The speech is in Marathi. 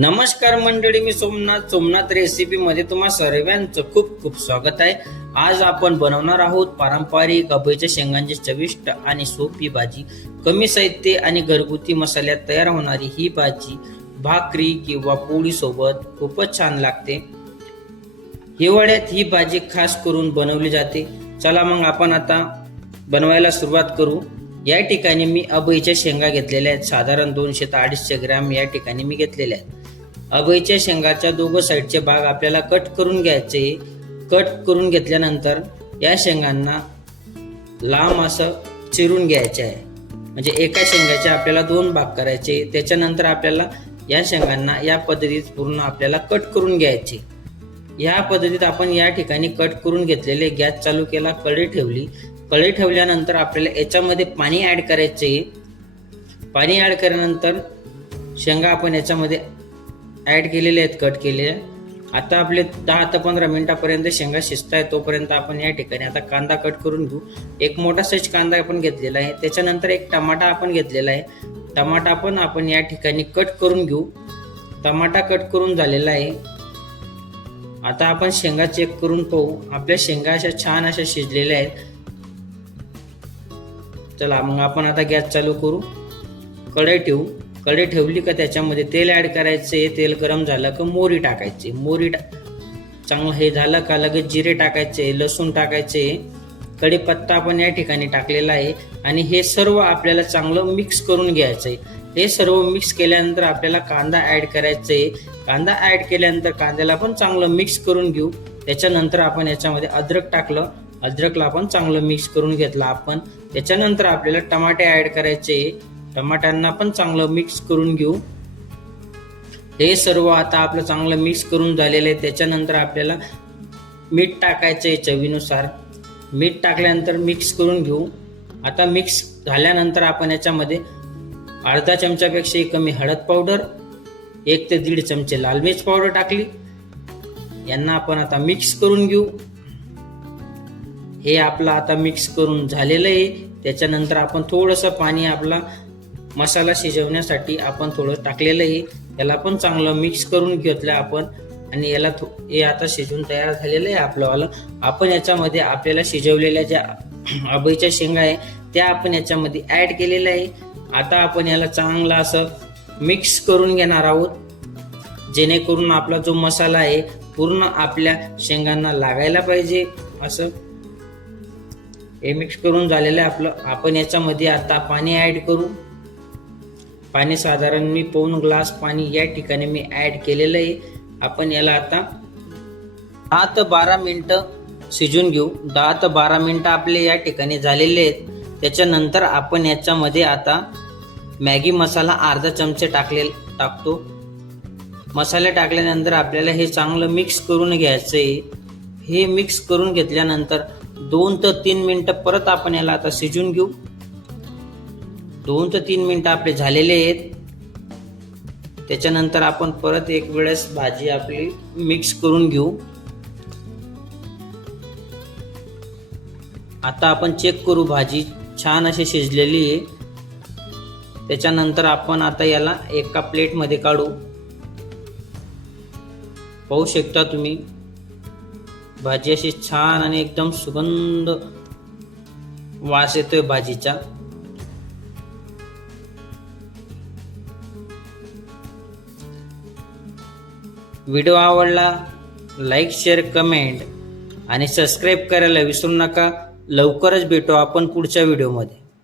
नमस्कार मंडळी, मी सोमनाथ रेसिपीमध्ये तुम्हा सर्वांचं खूप खूप स्वागत आहे। आज आपण बनवणार आहोत पारंपरिक अभयच्या शेंगांची चविष्ट आणि सोपी भाजी। कमी साहित्य आणि घरगुती मसाल्यात तयार होणारी ही भाजी भाकरी किंवा पोळी सोबत खूपच छान लागते। हिवाळ्यात ही भाजी खास करून बनवली जाते। चला मग आपण आता बनवायला सुरुवात करू। या ठिकाणी मी अभयच्या शेंगा घेतलेल्या आहेत। साधारण 200 ते 250 ग्रॅम या ठिकाणी मी घेतलेल्या आहेत। अभयच्या शेंगाच्या दोघं साईडचे भाग आपल्याला कट करून घ्यायचे। कट करून घेतल्यानंतर या शेंगांना लांब असं चिरून घ्यायचे आहे। म्हणजे एका शेंगाचे आपल्याला 2 भाग करायचे। त्याच्यानंतर आपल्याला या शेंगांना या पद्धतीत पूर्ण आपल्याला कट करून घ्यायचे। या पद्धतीत आपण या ठिकाणी कट करून घेतलेले। गॅस चालू केला, कढई ठेवली। कढई ठेवल्यानंतर आपल्याला याच्यामध्ये पाणी ऍड करायचे। पाणी ऍड केल्यानंतर शेंगा आपण याच्यामध्ये ऍड केलेले आहेत, कट केलेले। आता आपले 10 ते 15 मिनिटापर्यंत शेंगा शिजताय, तोपर्यंत आपण या ठिकाणी आता कांदा कट करून घेऊ। एक मोठा साईज कांदा आपण घेतलेला आहे। त्याच्यानंतर एक टमाटा आपण घेतलेला आहे। टमाटा पण आपण या ठिकाणी कट करून घेऊ। टमाटा कट करून झालेला आहे। आता आपण शेंगा चेक करून पाहू। आपल्या शेंगा अशा छान अशा शिजलेल्या आहेत। चला मग आपण आता गॅस चालू करू, कढई ठेवू। कढई ठेवली का त्याच्यामध्ये तेल ऍड करायचे। तेल गरम झालं का मोहरी टाकायची। चांगलं हे झालं का लगेच जिरे टाकायचे, लसूण टाकायचे, कढीपत्ता आपण या ठिकाणी टाकलेला आहे। आणि हे सर्व आपल्याला चांगलं मिक्स करून घ्यायचंय। हे सर्व मिक्स केल्यानंतर आपल्याला कांदा ऍड करायचंय। कांदा ऍड केल्यानंतर कांद्याला पण चांगलं मिक्स करून घेऊ। त्याच्यानंतर आपण याच्यामध्ये अद्रक टाकलं, अद्रकला आपण चांगलं मिक्स करून घेतलं आपण। त्याच्यानंतर आपल्याला टमाटे ऍड करायचे। टमाट्यांना पण चांगलं मिक्स करून घेऊ। हे सर्व आता आपलं चांगलं मिक्स करून झालेलं आहे। त्याच्यानंतर आपल्याला मीठ टाकायचंय चवीनुसार। मीठ टाकल्यानंतर मिक्स करून घेऊ। आता मिक्स झाल्यानंतर आपण याच्यामध्ये अर्धा चमचापेक्षा कमी हळद पावडर, 1 ते 1.5 चमचे लाल मिर्च पावडर टाकली। यांना आपण आता मिक्स करून घेऊ। हे आपलं आता मिक्स करून झालेलं आहे। त्याच्यानंतर आपण थोडंसं पाणी आपला मसाला शिजवण्यासाठी आपण थोडं टाकलेलं आहे। याला पण चांगलं मिक्स करून घेतलं आपण। आणि याला हे आता शिजून तयार झालेलं आहे आपलं। आपण याच्यामध्ये आपल्याला शिजवलेल्या ज्या अभयच्या शेंगा आहे त्या आपण याच्यामध्ये ऍड केलेल्या आहे। आता आपण याला चांगलं असं मिक्स करून घेणार आहोत, जेणेकरून आपला जो मसाला आहे पूर्ण आपल्या शेंगांना लागायला पाहिजे असं। हे मिक्स करून झालेलं आहे आपलं। आपण याच्यामध्ये आता पाणी ऍड करू। पाणी साधारण मी 1.5 ग्लास पाणी या ठिकाणी मी ऍड केलेलं आहे। आपण याला आता 10 ते 12 मिनिटं शिजून घेऊ। 10 ते 12 मिनिटं आपले या ठिकाणी झालेले आहेत। त्याच्यानंतर आपण याच्यामध्ये आता मॅगी मसाला अर्धा चमचे टाकतो। मसाले टाकल्यानंतर आपल्याला हे चांगलं मिक्स करून घ्यायचंय। हे मिक्स करून घेतल्यानंतर 2 ते 3 मिनिटं परत आपण याला आता शिजून घेऊ। 2 ते 3 मिनिटं आपले झालेले आहेत। त्याच्यानंतर आपण परत एक वेळेस भाजी आपली मिक्स करून घेऊ। आता आपण चेक करू, भाजी छान अशी शिजलेली आहे। त्याच्यानंतर आपण आता याला एका प्लेटमध्ये काढू। पाहू शकता तुम्ही, भाजी अशी छान आणि एकदम सुगंध वास येतोय भाजीचा। व्हिडिओ आवडला लाईक, शेअर, कमेंट आणि सबस्क्राईब करायला विसरू नका। लवकरच भेटू आपण पुढच्या व्हिडिओमध्ये।